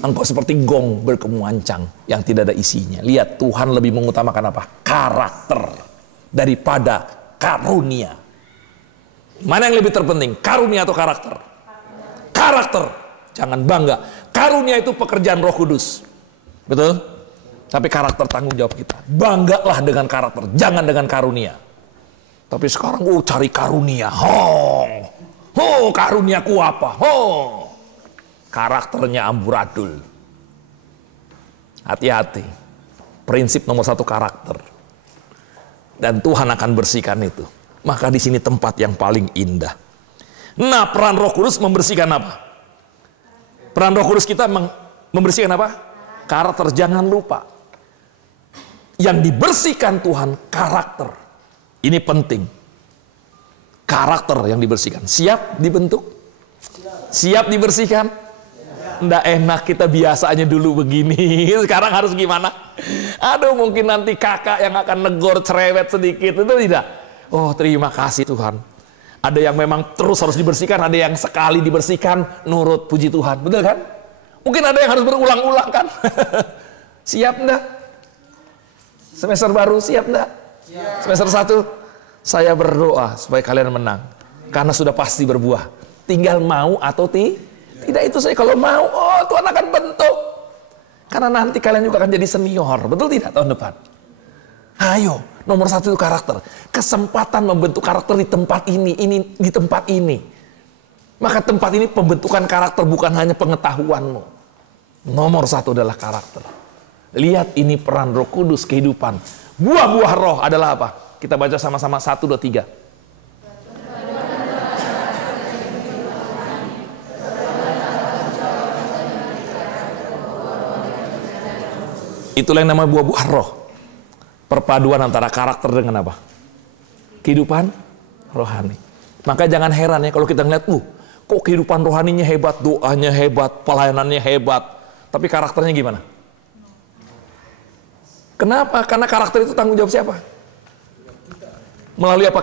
Engkau seperti gong berkemuancang yang tidak ada isinya. Lihat, Tuhan lebih mengutamakan apa? Karakter daripada karunia. Mana yang lebih terpenting? Karunia atau karakter? Karakter. Jangan bangga. Karunia itu pekerjaan Roh Kudus. Betul? Tapi karakter tanggung jawab kita. Banggalah dengan karakter, jangan dengan karunia. Tapi sekarang cari karunia. Oh, karuniaku apa? Oh, karakternya amburadul. Hati-hati. Prinsip nomor 1 karakter. Dan Tuhan akan bersihkan itu. Maka di sini tempat yang paling indah. Nah, peran Roh Kudus membersihkan apa? Peran Roh Kudus kita membersihkan apa? Karakter. Jangan lupa. Yang dibersihkan Tuhan karakter. Ini penting. Karakter yang dibersihkan. Siap dibentuk? Siap dibersihkan? Nggak enak kita biasanya dulu begini. Sekarang harus gimana? Aduh, mungkin nanti kakak yang akan negor cerewet sedikit. Itu tidak. Oh, terima kasih Tuhan. Ada yang memang terus harus dibersihkan. Ada yang sekali dibersihkan nurut, puji Tuhan. Betul kan? Mungkin ada yang harus berulang-ulang kan? Siap enggak? Semester baru siap enggak? Semester 1 saya berdoa supaya kalian menang. Karena sudah pasti berbuah. Tinggal mau atau tidak. Itu saya kalau mau, oh Tuhan akan bentuk. Karena nanti kalian juga akan jadi senior. Betul tidak tahun depan? Ayo, nomor 1 itu karakter. Kesempatan membentuk karakter di tempat ini di tempat ini. Maka tempat ini pembentukan karakter bukan hanya pengetahuanmu. Nomor 1 adalah karakter. Lihat ini peran Roh Kudus kehidupan. Buah-buah roh adalah apa? Kita baca sama-sama 1, 2, 3. Itulah yang namanya buah-buah roh. Perpaduan antara karakter dengan apa? Kehidupan rohani. Maka jangan heran ya kalau kita ngeliat, kok kehidupan rohaninya hebat, doanya hebat, pelayanannya hebat, tapi karakternya gimana? Kenapa? Karena karakter itu tanggung jawab siapa? Melalui apa?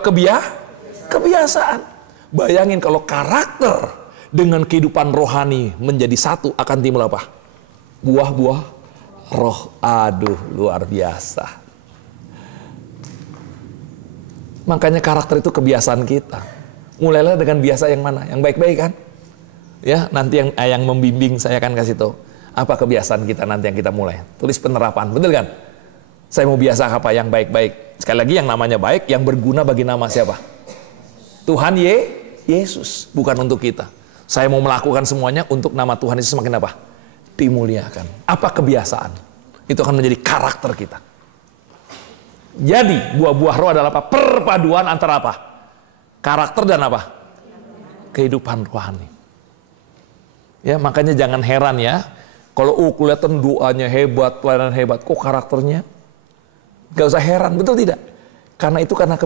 Kebiasaan. Bayangin kalau karakter dengan kehidupan rohani menjadi satu, akan timbul apa? Buah-buah roh. Aduh, luar biasa. Makanya karakter itu kebiasaan kita. Mulailah dengan biasa yang mana? Yang baik-baik kan? Ya, nanti yang membimbing saya akan kasih tahu apa kebiasaan kita nanti yang kita mulai. Tulis penerapan, betul kan? Saya mau biasa apa yang baik-baik. Sekali lagi yang namanya baik, yang berguna bagi nama siapa? Tuhan Yesus, bukan untuk kita. Saya mau melakukan semuanya untuk nama Tuhan Yesus semakin apa? Dimuliakan. Apa kebiasaan? Itu akan menjadi karakter kita. Jadi buah-buah roh adalah apa? Perpaduan antara apa? Karakter dan apa? Kehidupan rohani. Ya, makanya jangan heran ya. Kalau kelihatan doanya hebat, pelayanan hebat, kok karakternya? Gak usah heran, betul tidak? Karena itu karena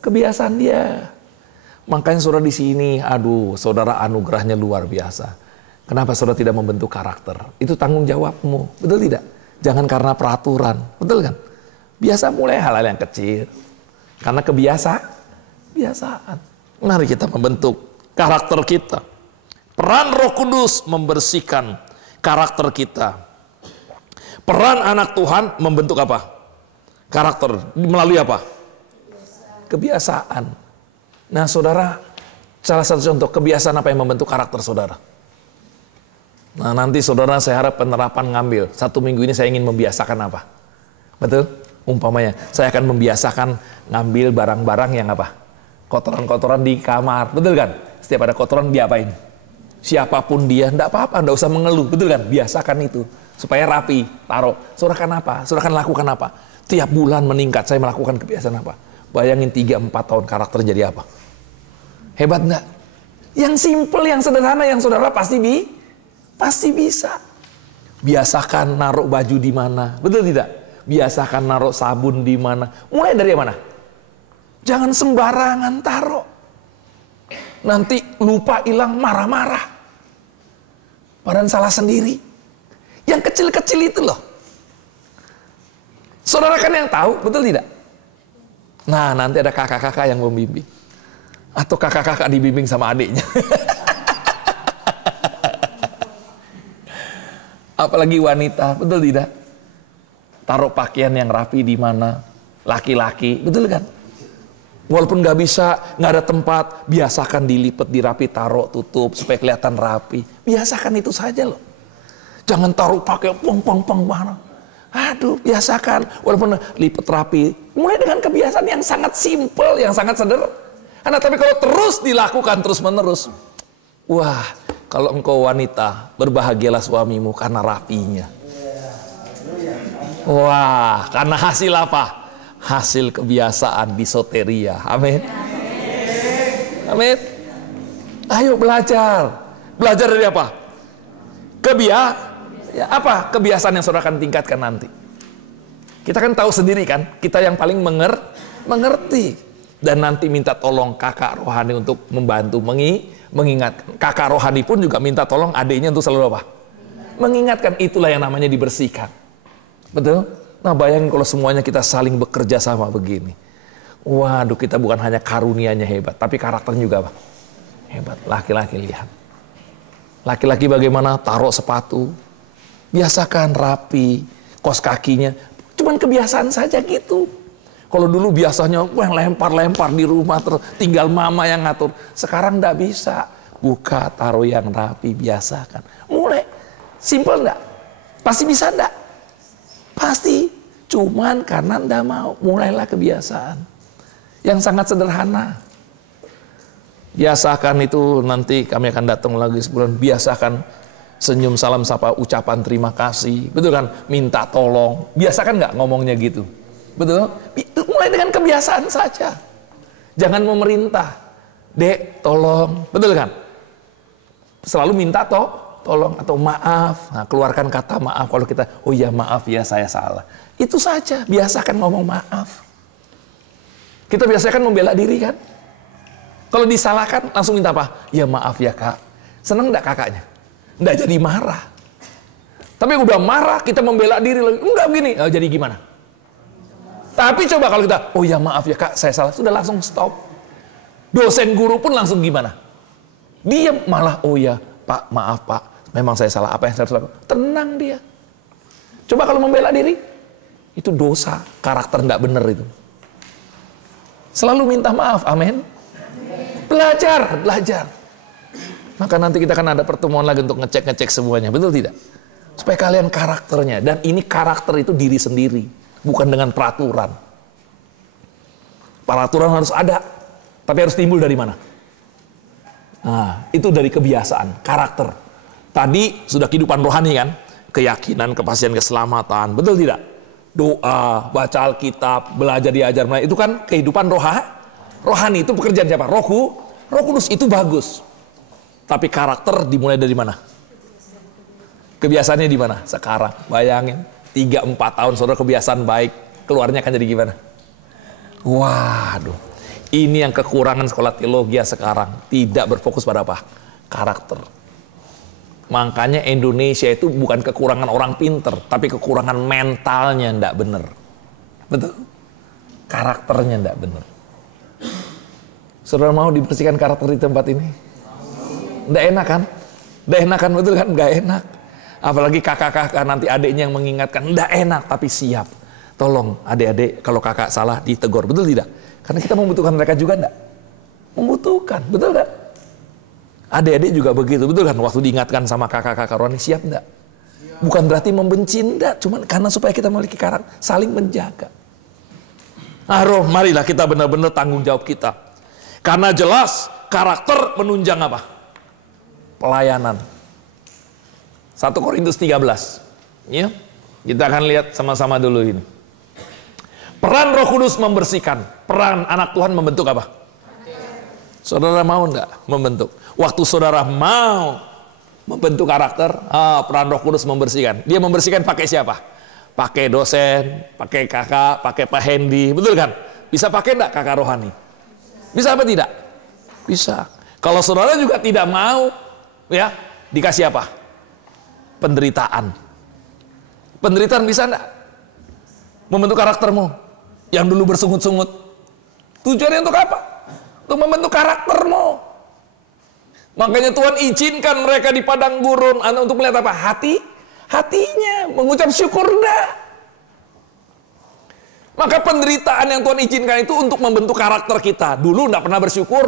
kebiasaan dia. Makanya saudara di sini, aduh, saudara anugerahnya luar biasa. Kenapa saudara tidak membentuk karakter? Itu tanggung jawabmu, betul tidak? Jangan karena peraturan, betul kan? Biasa mulai hal-hal yang kecil. Karena kebiasaan. Mari kita membentuk karakter kita. Peran Roh Kudus membersihkan karakter kita. Peran anak Tuhan membentuk apa? Karakter. Melalui apa? Kebiasaan. Nah saudara, salah satu contoh kebiasaan apa yang membentuk karakter saudara? Nah nanti saudara saya harap penerapan ngambil. 1 minggu ini saya ingin membiasakan apa? Betul? Umpamanya, saya akan membiasakan ngambil barang-barang yang apa? Kotoran-kotoran di kamar. Betul kan? Setiap ada kotoran diapain? Siapapun dia, enggak apa-apa, enggak usah mengeluh. Betul kan? Biasakan itu. Supaya rapi, taruh. Saudara kan apa? Saudara kan lakukan apa? Tiap bulan meningkat, saya melakukan kebiasaan apa? Bayangin 3-4 tahun karakter jadi apa? Hebat enggak? Yang simple, yang sederhana, yang saudara pasti bisa. Biasakan naruh baju di mana. Betul tidak? Biasakan naruh sabun di mana. Mulai dari mana? Jangan sembarangan taruh. Nanti lupa, hilang, marah-marah. Padahal salah sendiri. Yang kecil-kecil itu loh. Saudara kan yang tahu, betul tidak? Nah, nanti ada kakak-kakak yang membimbing. Atau kakak-kakak dibimbing sama adiknya. Apalagi wanita, betul tidak? Taruh pakaian yang rapi di mana? Laki-laki, betul kan? Walaupun nggak bisa, nggak ada tempat, biasakan dilipat, dirapi, taruh, tutup supaya kelihatan rapi. Biasakan itu saja loh. Jangan taruh pakai pong mana. Aduh, biasakan. Walaupun lipat rapi, mulai dengan kebiasaan yang sangat simpel, yang sangat Tapi kalau terus dilakukan terus-menerus, wah, kalau engkau wanita, berbahagialah suamimu karena rapinya. Wah, karena hasil apa? Hasil kebiasaan disoteria. Amin. Amin. Ayo belajar. Belajar dari apa? Kebiasaan yang saudara akan tingkatkan nanti. Kita kan tahu sendiri kan, kita yang paling mengerti. Dan nanti minta tolong kakak rohani untuk membantu mengingatkan. Kakak rohani pun juga minta tolong adiknya untuk selalu apa? Mengingatkan. Itulah yang namanya dibersihkan. Betul? Nah, bayangin kalau semuanya kita saling bekerja sama begini. Waduh, kita bukan hanya karunianya hebat, tapi karakternya juga apa? Hebat. Laki-laki lihat. Laki-laki bagaimana taruh sepatu, biasakan rapi, kos kakinya, cuman kebiasaan saja gitu. Kalau dulu biasanya lempar-lempar di rumah, tinggal mama yang ngatur. Sekarang enggak bisa. Buka, taruh yang rapi, biasakan. Mulai, simple enggak? Pasti bisa enggak? Pasti, cuman karena enggak mau. Mulailah kebiasaan yang sangat sederhana. Biasakan itu, nanti kami akan datang lagi sebulan. Biasakan senyum, salam, sapa, ucapan terima kasih. Betul kan? Minta tolong. Biasakan nggak ngomongnya gitu? Betul? Mulai dengan kebiasaan saja. Jangan memerintah. Dek, tolong. Betul kan? Selalu minta tolong atau maaf. Nah, keluarkan kata maaf kalau kita, oh ya maaf ya saya salah. Itu saja. Biasakan ngomong maaf. Kita biasakan membela diri kan? Kalau disalahkan langsung minta apa? Ya maaf ya kak. Seneng enggak kakaknya? Enggak jadi marah. Tapi udah marah kita membela diri lagi. Enggak begini. Jadi gimana? Tapi coba kalau kita, oh ya maaf ya kak, saya salah. Sudah langsung stop. Dosen guru pun langsung gimana? Diam malah, oh ya pak, maaf pak. Memang saya salah. Apa yang saya harus lakukan? Tenang dia. Coba kalau membela diri, itu dosa. Karakter enggak benar itu. Selalu minta maaf. Amin. Belajar. Maka nanti kita akan ada pertemuan lagi untuk ngecek semuanya. Betul tidak? Supaya kalian karakternya. Dan ini karakter itu diri sendiri. Bukan dengan peraturan. Peraturan harus ada. Tapi harus timbul dari mana? Nah, itu dari kebiasaan. Karakter. Tadi sudah kehidupan rohani kan? Keyakinan, kepastian, keselamatan. Betul tidak? Doa, baca Alkitab, belajar, diajar. Nah, itu kan kehidupan rohani. Itu pekerjaan siapa? Roh Kudus. Itu bagus. Tapi karakter dimulai dari mana? Kebiasaannya di mana? Sekarang. Bayangin 3-4 tahun saudara kebiasaan baik, keluarnya akan jadi gimana? Waduh. Ini yang kekurangan sekolah teologi sekarang. Tidak berfokus pada apa? Karakter. Makanya Indonesia itu bukan kekurangan orang pinter, tapi kekurangan mentalnya ndak bener. Betul? Karakternya ndak bener. Saudara mau dibersihkan karakter di tempat ini? Nggak enak kan? Nggak enak kan, betul kan? Nggak enak. Apalagi kakak-kakak nanti adiknya yang mengingatkan. Nggak enak, tapi siap. Tolong adik-adik kalau kakak salah ditegur. Betul tidak? Karena kita membutuhkan mereka juga nggak? Membutuhkan, betul kan? Adik-adik juga begitu, betul kan? Waktu diingatkan sama kakak-kakak rohani, siap nggak? Bukan berarti membenci, nggak. Cuman karena supaya kita memiliki karakter, saling menjaga. Nah, marilah kita benar-benar tanggung jawab kita. Karena jelas karakter menunjang apa? Pelayanan. 1 Korintus 13. Ya, kita akan lihat sama-sama dulu ini. Peran Roh Kudus membersihkan. Peran anak Tuhan membentuk apa? Saudara mau enggak membentuk? Waktu saudara mau membentuk karakter, peran Roh Kudus membersihkan. Dia membersihkan pakai siapa? Pakai dosen, pakai kakak, pakai Pak Hendy. Betul kan? Bisa pakai enggak kakak rohani? Bisa apa tidak? Bisa. Kalau saudara juga tidak mau, ya dikasih apa? Penderitaan. Penderitaan bisa enggak? Membentuk karaktermu yang dulu bersungut-sungut. Tujuannya untuk apa? Untuk membentuk karaktermu. Makanya Tuhan izinkan mereka di padang gurun untuk melihat apa? Hatinya, mengucap syukur enggak? Maka penderitaan yang Tuhan izinkan itu untuk membentuk karakter kita. Dulu enggak pernah bersyukur.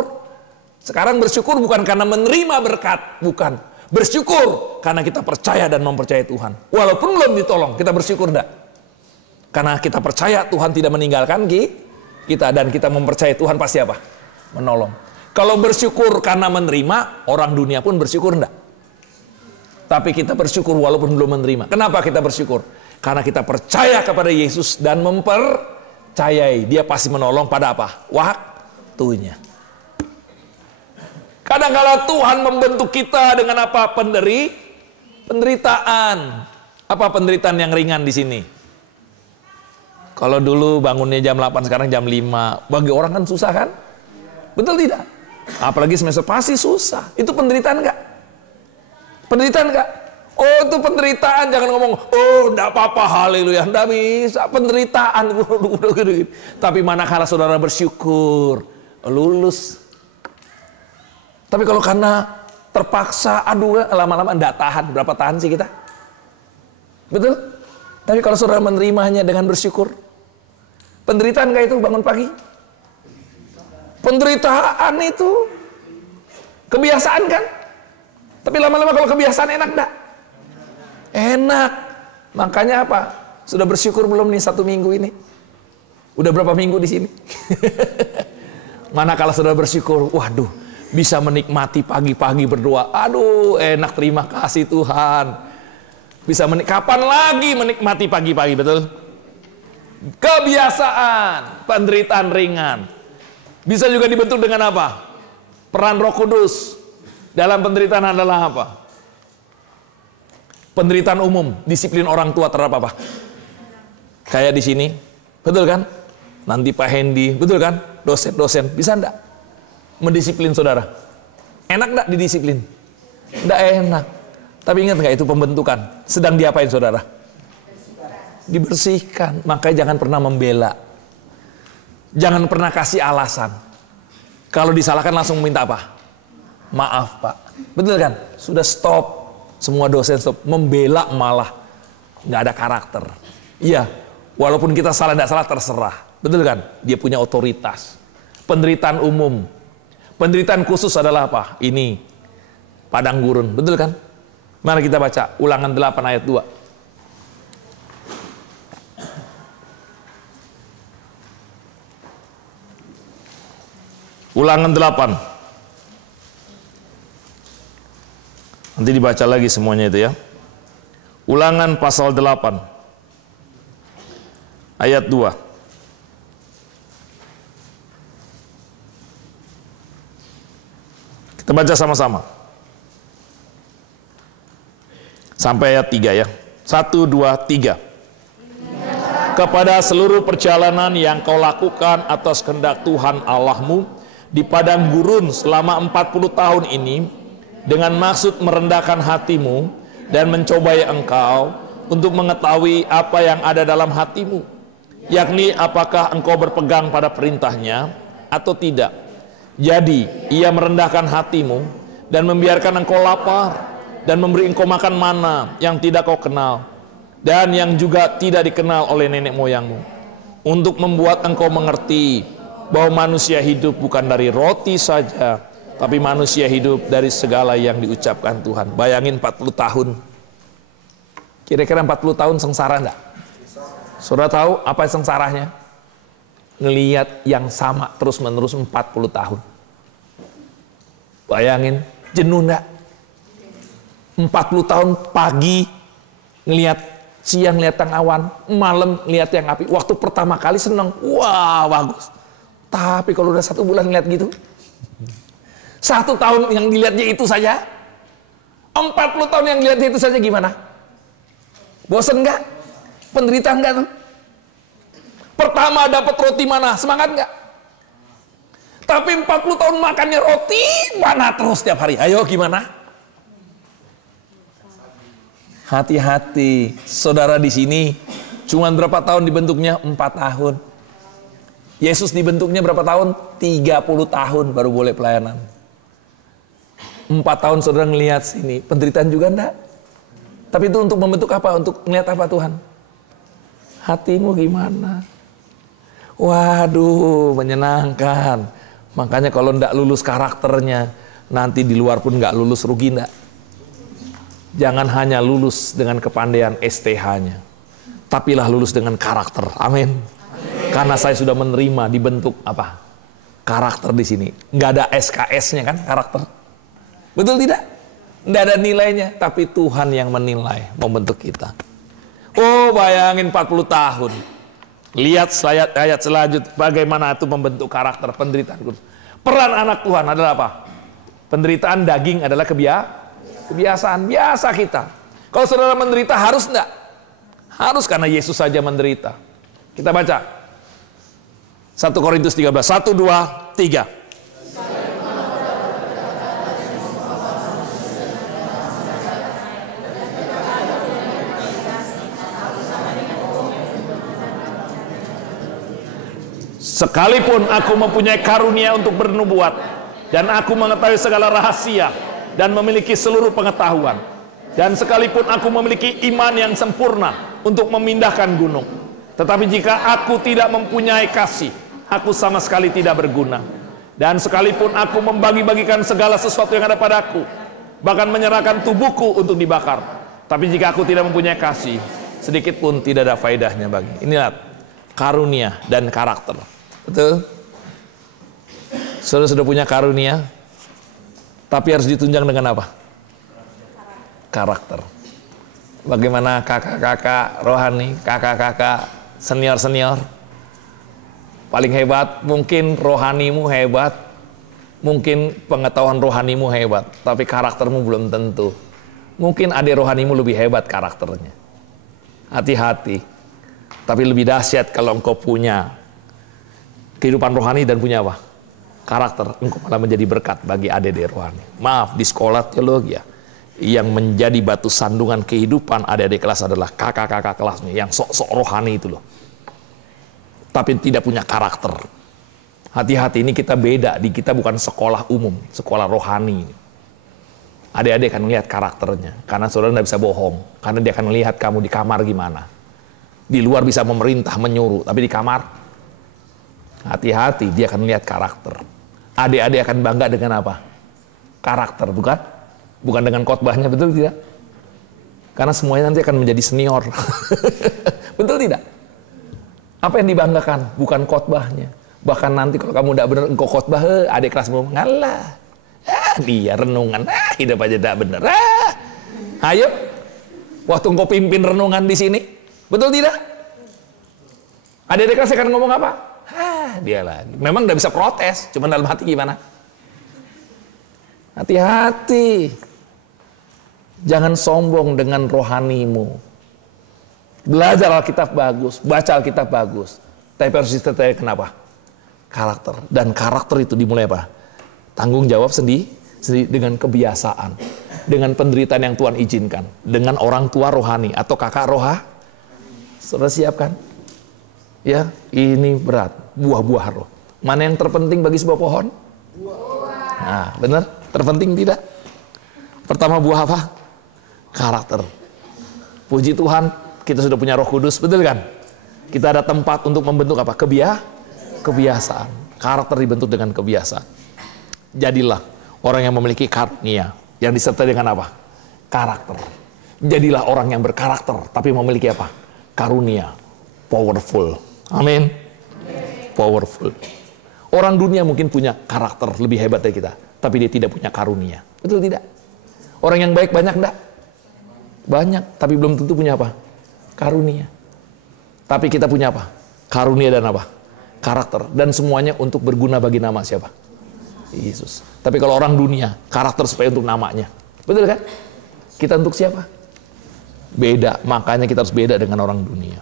Sekarang bersyukur bukan karena menerima berkat, bukan. Bersyukur karena kita percaya dan mempercayai Tuhan. Walaupun belum ditolong, kita bersyukur enggak? Karena kita percaya Tuhan tidak meninggalkan kita dan kita mempercayai Tuhan pasti apa? menolong. Kalau bersyukur karena menerima, orang dunia pun bersyukur enggak? Tapi kita bersyukur walaupun belum menerima. Kenapa kita bersyukur? Karena kita percaya kepada Yesus dan mempercayai Dia pasti menolong pada apa? Waktunya. Kadang-kala Tuhan membentuk kita dengan apa? Penderitaan. Apa penderitaan yang ringan di sini? Kalau dulu bangunnya jam 8, sekarang jam 5. Bagi orang kan susah kan? Betul tidak? Apalagi semester pasti susah. Itu penderitaan enggak? Penderitaan enggak? Oh, itu penderitaan. Jangan ngomong, oh enggak apa-apa, haleluya. Enggak bisa, penderitaan. Tapi manakala saudara bersyukur, lulus. Tapi kalau karena terpaksa, aduh, lama-lama enggak tahan. Berapa tahan sih kita? Betul? Tapi kalau saudara menerimanya dengan bersyukur, penderitaan enggak itu bangun pagi? Penderitaan itu kebiasaan kan? Tapi lama-lama kalau kebiasaan enak enggak? Enak. Makanya apa? Sudah bersyukur belum nih 1 minggu ini? Udah berapa minggu di sini? Manakala saudara bersyukur, waduh, bisa menikmati pagi-pagi berdoa. Aduh, enak, terima kasih Tuhan. Bisa kapan lagi menikmati pagi-pagi, betul? Kebiasaan, penderitaan ringan. Bisa juga dibentuk dengan apa? Peran Roh Kudus dalam penderitaan adalah apa? Penderitaan umum, disiplin orang tua terhadap apa? Kayak di sini, betul kan? Nanti Pak Hendy, betul kan? Dosen-dosen, bisa enggak mendisiplin saudara? Enak enggak didisiplin? Enggak enak. Tapi ingat nggak itu pembentukan? Sedang diapain saudara? Dibersihkan. Makanya jangan pernah membela. Jangan pernah kasih alasan. Kalau disalahkan langsung minta apa? Maaf Pak. Betul kan? Sudah stop. Semua dosen stop. Membela malah nggak ada karakter. Iya. Walaupun kita salah nggak salah terserah. Betul kan? Dia punya otoritas. Penderitaan umum. Penderitaan khusus adalah apa? Ini. Padang gurun. Betul kan? Mari kita baca Ulangan 8 ayat 2. Ulangan 8. Nanti dibaca lagi semuanya itu ya. Ulangan pasal 8 ayat 2. Kita baca sama-sama. Sampai ayat 3 ya. 1, 2, 3. Kepada seluruh perjalanan yang kau lakukan atas kehendak Tuhan Allahmu di padang gurun selama 40 tahun ini, dengan maksud merendahkan hatimu dan mencobai engkau untuk mengetahui apa yang ada dalam hatimu, yakni apakah engkau berpegang pada perintahnya atau tidak. Jadi ia merendahkan hatimu dan membiarkan engkau lapar, dan memberi engkau makan mana yang tidak kau kenal, dan yang juga tidak dikenal oleh nenek moyangmu, untuk membuat engkau mengerti bahwa manusia hidup bukan dari roti saja, tapi manusia hidup dari segala yang diucapkan Tuhan. Bayangin 40 tahun. Kira-kira 40 tahun sengsara enggak? Saudara tahu apa sengsaranya? Ngelihat yang sama terus-menerus 40 tahun. Bayangin, jenuh enggak? 40 tahun pagi ngelihat, siang ngelihat yang awan, malam ngelihat yang api. Waktu pertama kali seneng, wah bagus. Tapi kalau udah 1 bulan ngelihat gitu, 1 tahun yang dilihatnya itu saja, 40 tahun yang dilihatnya itu saja gimana? Bosen nggak? Penderitaan nggak tuh? Pertama dapat roti mana? Semangat nggak? Tapi 40 tahun makannya roti mana terus setiap hari? Ayo gimana? Hati-hati, saudara di sini cuman berapa tahun dibentuknya? 4 tahun. Yesus dibentuknya berapa tahun? 30 tahun baru boleh pelayanan. 4 tahun saudara ngelihat sini, penderitaan juga enggak? Tapi itu untuk membentuk apa? Untuk ngelihat apa Tuhan? Hatimu gimana? Waduh, menyenangkan. Makanya kalau enggak lulus karakternya, nanti di luar pun enggak lulus, rugi enggak? Jangan hanya lulus dengan kepandaian STH-nya, tapilah lulus dengan karakter. Amin. Karena saya sudah menerima dibentuk apa? karakter di sini. Nggak ada SKS-nya kan karakter. Betul tidak? Nggak ada nilainya, tapi Tuhan yang menilai, membentuk kita. Oh, bayangin 40 tahun. Lihat ayat selanjutnya bagaimana itu membentuk karakter penderitaan kudus. Peran anak Tuhan adalah apa? Penderitaan daging adalah kebiasaan biasa kita. Kalau saudara menderita harus enggak? Harus, karena Yesus saja menderita. Kita baca 1 Korintus 13, 1, 2, 3. Sekalipun aku mempunyai karunia untuk bernubuat, dan aku mengetahui segala rahasia, dan memiliki seluruh pengetahuan, dan sekalipun aku memiliki iman yang sempurna untuk memindahkan gunung, tetapi jika aku tidak mempunyai kasih, aku sama sekali tidak berguna. Dan sekalipun aku membagi-bagikan segala sesuatu yang ada padaku, bahkan menyerahkan tubuhku untuk dibakar, tapi jika aku tidak mempunyai kasih, sedikit pun tidak ada faedahnya bagi. Inilah karunia dan karakter. Betul? Saudara sudah punya karunia, tapi harus ditunjang dengan apa? Karakter. Bagaimana kakak-kakak rohani, kakak-kakak senior-senior? Paling hebat, mungkin rohanimu hebat, mungkin pengetahuan rohanimu hebat, tapi karaktermu belum tentu. Mungkin adik rohanimu lebih hebat karakternya. Hati-hati. Tapi lebih dahsyat kalau engkau punya kehidupan rohani dan punya apa? Karakter. Engkau malah menjadi berkat bagi adik-adik rohani. Maaf, di sekolah teologi ya, yang menjadi batu sandungan kehidupan adik-adik kelas adalah kakak-kakak kelasnya yang sok-sok rohani itu loh, tapi tidak punya karakter. Hati-hati, ini kita beda. Di kita bukan sekolah umum, sekolah rohani. Adik-adik akan melihat karakternya, karena saudara tidak bisa bohong, karena dia akan melihat kamu di kamar gimana. Di luar bisa memerintah, menyuruh, tapi di kamar hati-hati, dia akan melihat karakter. Adik-adik akan bangga dengan apa? Karakter, bukan? Bukan dengan khotbahnya, betul tidak? Karena semuanya nanti akan menjadi senior. Betul tidak? Apa yang dibanggakan? Bukan khotbahnya. Bahkan nanti kalau kamu tidak benar, engkau khotbah, adik kelasmu ngalah. Dia renungan, hidup aja tidak benar. Ayo, waktu engkau pimpin renungan di sini, betul tidak? Adik-adik kelas akan ngomong apa? Dia lagi. Memang udah bisa protes, cuma dalam hati gimana? Hati-hati. Jangan sombong dengan rohanimu. Belajar Alkitab bagus, baca Alkitab bagus. Tapi harus disertai kenapa? Karakter. Dan karakter itu dimulai apa? Tanggung jawab sendiri dengan kebiasaan. Dengan penderitaan yang Tuhan izinkan. Dengan orang tua rohani atau kakak Saudara siapkan? Ya, ini berat. Buah-buah roh. Mana yang terpenting bagi sebuah pohon? Buah. Nah, benar? Terpenting tidak? Pertama buah apa? Karakter. Puji Tuhan, kita sudah punya Roh Kudus, betul kan? Kita ada tempat untuk membentuk apa? Kebiasaan. Karakter dibentuk dengan kebiasaan. Jadilah orang yang memiliki karunia, yang disertai dengan apa? Karakter. Jadilah orang yang berkarakter, tapi memiliki apa? Karunia. Powerful. Amin. Powerful. Orang dunia mungkin punya karakter lebih hebat dari kita, tapi dia tidak punya karunia. Betul tidak? Orang yang baik banyak enggak? Banyak, tapi belum tentu punya apa? Karunia. Tapi kita punya apa? Karunia dan apa? Karakter. Dan semuanya untuk berguna bagi nama siapa? Yesus. Tapi kalau orang dunia, karakter supaya untuk namanya. Betul kan? Kita untuk siapa? Beda. Makanya kita harus beda dengan orang dunia.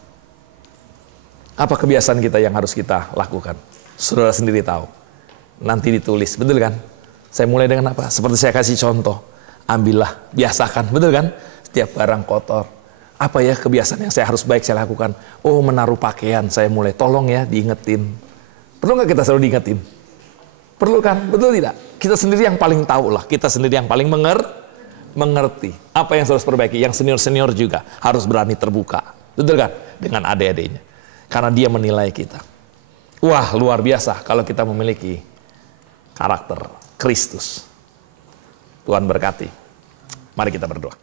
Apa kebiasaan kita yang harus kita lakukan? Saudara sendiri tahu. Nanti ditulis, betul kan? Saya mulai dengan apa? Seperti saya kasih contoh. Ambillah, biasakan, betul kan? Setiap barang kotor. Apa ya kebiasaan yang saya harus baik saya lakukan? Oh, menaruh pakaian, saya mulai. Tolong ya, diingetin. Perlu nggak kita selalu diingetin? Perlu kan? Betul tidak? Kita sendiri yang paling tahu lah. Kita sendiri yang paling mengerti. Apa yang harus perbaiki? Yang senior-senior juga harus berani terbuka. Betul kan? Dengan adik-adiknya. Karena dia menilai kita. Wah, luar biasa kalau kita memiliki karakter Kristus. Tuhan berkati. Mari kita berdoa.